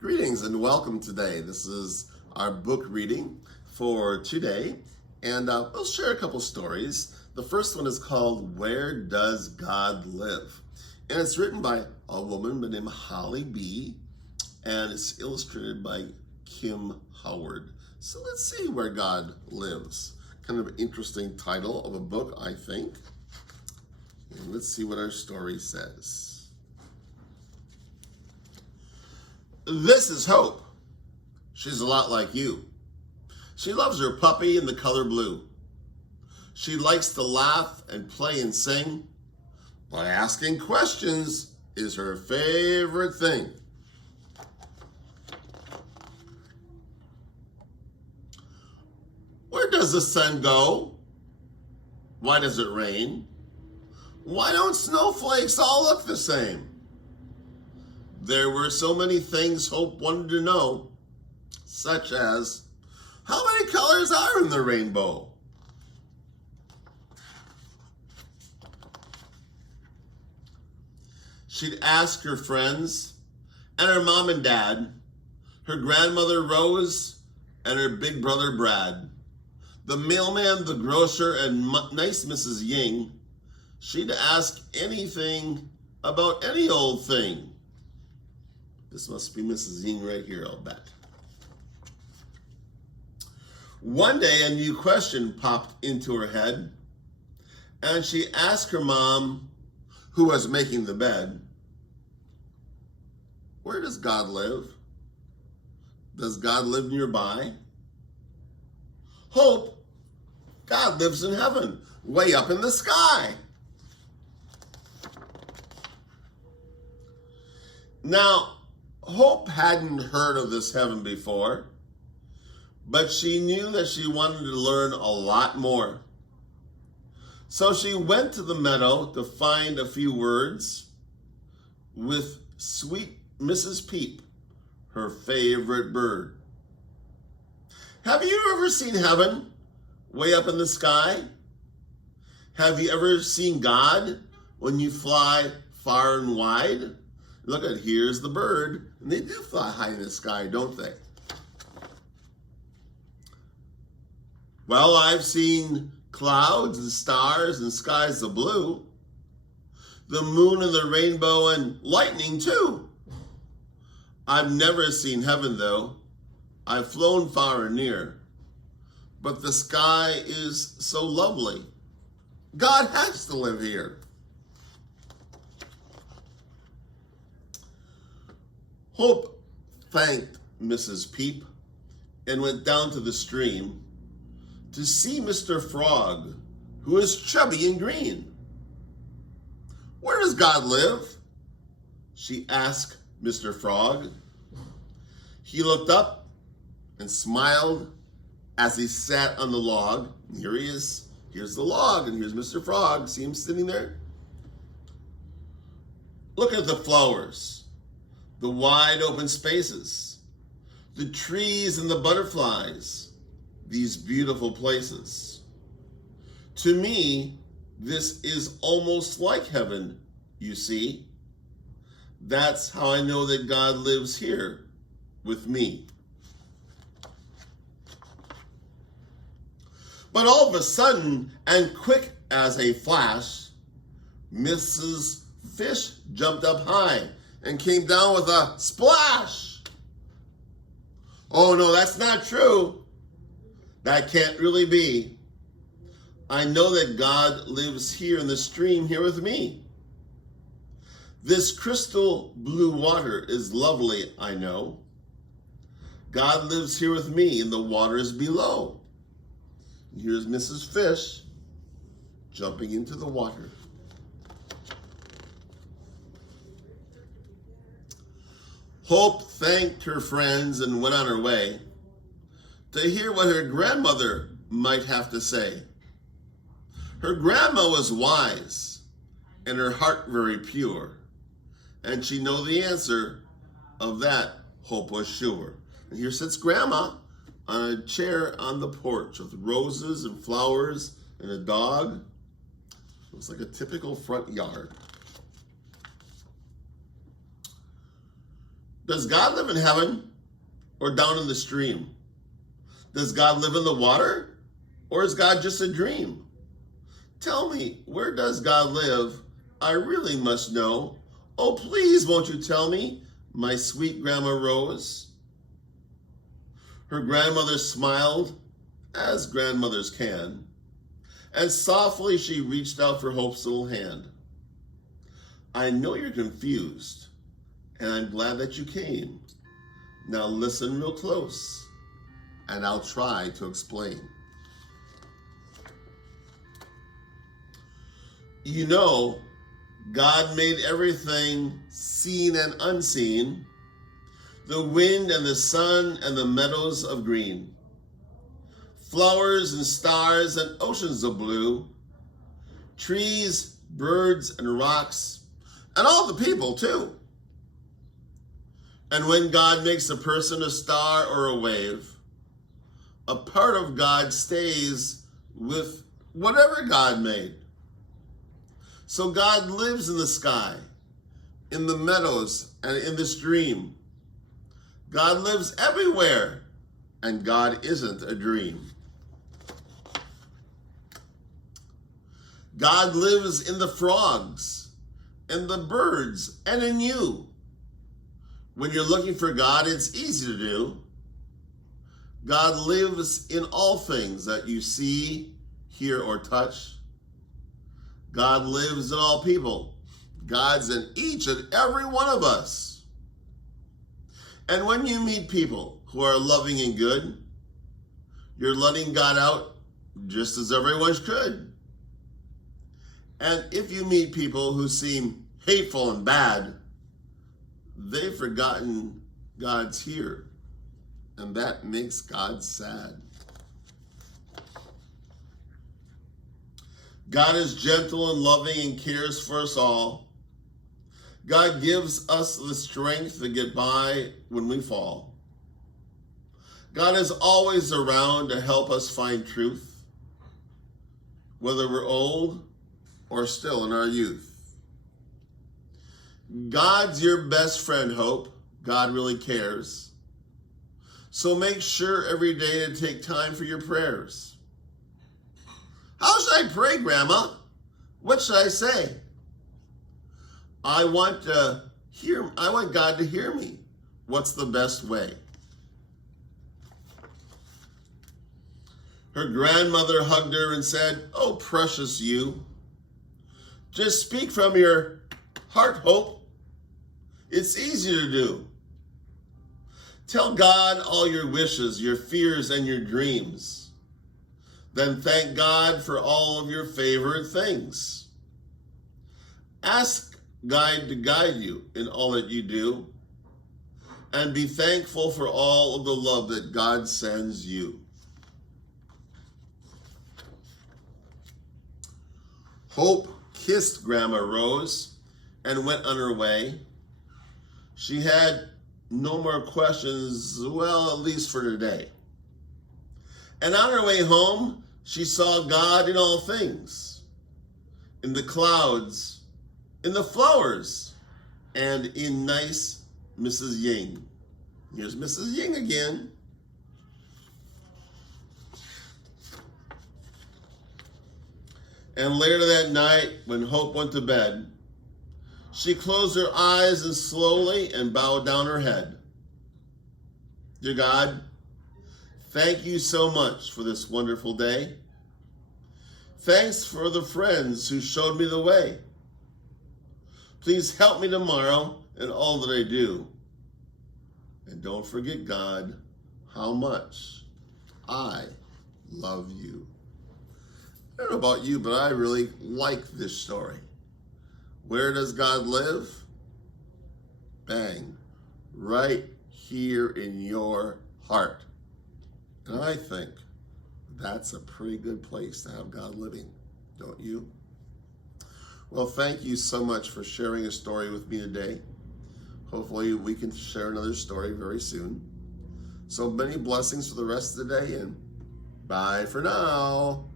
Greetings and welcome today. This is our book reading for today, and we'll share a couple stories. The first one is called Where Does God Live? And it's written by a woman by the name of Holly B, and it's illustrated by Kim Howard. So let's see where God lives. Kind of an interesting title of a book, I think. And let's see what our story says. This is Hope. She's a lot like you. She loves her puppy in the color blue. She likes to laugh and play and sing, but asking questions is her favorite thing. Where does the sun go? Why does it rain? Why don't snowflakes all look the same? There were so many things Hope wanted to know, such as, how many colors are in the rainbow? She'd ask her friends, and her mom and dad, her grandmother Rose, and her big brother Brad, the mailman, the grocer, and nice Mrs. Ying. She'd ask anything about any old thing. This must be Mrs. Ying right here, I'll bet. One day, a new question popped into her head, and she asked her mom, who was making the bed, where does God live? Does God live nearby? Hope, God lives in heaven, way up in the sky. Now, Hope hadn't heard of this heaven before, but she knew that she wanted to learn a lot more. So she went to the meadow to find a few words with sweet Mrs. Peep, her favorite bird. Have you ever seen heaven way up in the sky? Have you ever seen God when you fly far and wide? Look at, here's the bird, and they do fly high in the sky, don't they? Well, I've seen clouds and stars and skies of blue, the moon and the rainbow and lightning too. I've never seen heaven though. I've flown far and near, but the sky is so lovely. God has to live here. Hope thanked Mrs. Peep and went down to the stream to see Mr. Frog, who is chubby and green. Where does God live? She asked Mr. Frog. He looked up and smiled as he sat on the log. Here he is. Here's the log, and here's Mr. Frog. See him sitting there? Look at the flowers, the wide open spaces, the trees and the butterflies, these beautiful places. To me, this is almost like heaven, you see. That's how I know that God lives here with me. But all of a sudden, and quick as a flash, Mrs. Fish jumped up high and came down with a splash. Oh no, that's not true. That can't really be. I know that God lives here in the stream here with me. This crystal blue water is lovely, I know. God lives here with me in the waters below. And here's Mrs. Fish jumping into the water. Hope thanked her friends and went on her way to hear what her grandmother might have to say. Her grandma was wise and her heart very pure, and she knew the answer of that, Hope was sure. And here sits Grandma on a chair on the porch with roses and flowers and a dog. Looks like a typical front yard. Does God live in heaven or down in the stream? Does God live in the water or is God just a dream? Tell me, where does God live? I really must know. Oh, please, won't you tell me, my sweet Grandma Rose? Her grandmother smiled, as grandmothers can, and softly she reached out for Hope's little hand. I know you're confused, and I'm glad that you came. Now listen real close, and I'll try to explain. You know, God made everything seen and unseen, the wind and the sun and the meadows of green, flowers and stars and oceans of blue, trees, birds and rocks, and all the people too. And when God makes a person a star or a wave, a part of God stays with whatever God made. So God lives in the sky, in the meadows, and in the stream. God lives everywhere, and God isn't a dream. God lives in the frogs, and the birds, and in you. When you're looking for God, it's easy to do. God lives in all things that you see, hear, or touch. God lives in all people. God's in each and every one of us. And when you meet people who are loving and good, you're letting God out just as everyone should. And if you meet people who seem hateful and bad, they've forgotten God's here. And that makes God sad. God is gentle and loving and cares for us all. God gives us the strength to get by when we fall. God is always around to help us find truth, whether we're old or still in our youth. God's your best friend, Hope. God really cares. So make sure every day to take time for your prayers. How should I pray, Grandma? What should I say? I want God to hear me. What's the best way? Her grandmother hugged her and said, "Oh, precious you. Just speak from your heart, Hope. It's easy to do. Tell God all your wishes, your fears, and your dreams. Then thank God for all of your favorite things. Ask God to guide you in all that you do, and be thankful for all of the love that God sends you." Hope kissed Grandma Rose and went on her way. She had no more questions, well, at least for today. And on her way home, she saw God in all things, in the clouds, in the flowers, and in nice Mrs. Ying. Here's Mrs. Ying again. And later that night, when Hope went to bed, she closed her eyes and slowly and bowed down her head. Dear God, thank you so much for this wonderful day. Thanks for the friends who showed me the way. Please help me tomorrow in all that I do. And don't forget, God, how much I love you. I don't know about you, but I really like this story. Where does God live? Bang, right here in your heart. And I think that's a pretty good place to have God living, don't you? Well, thank you so much for sharing a story with me today. Hopefully we can share another story very soon. So many blessings for the rest of the day, and bye for now.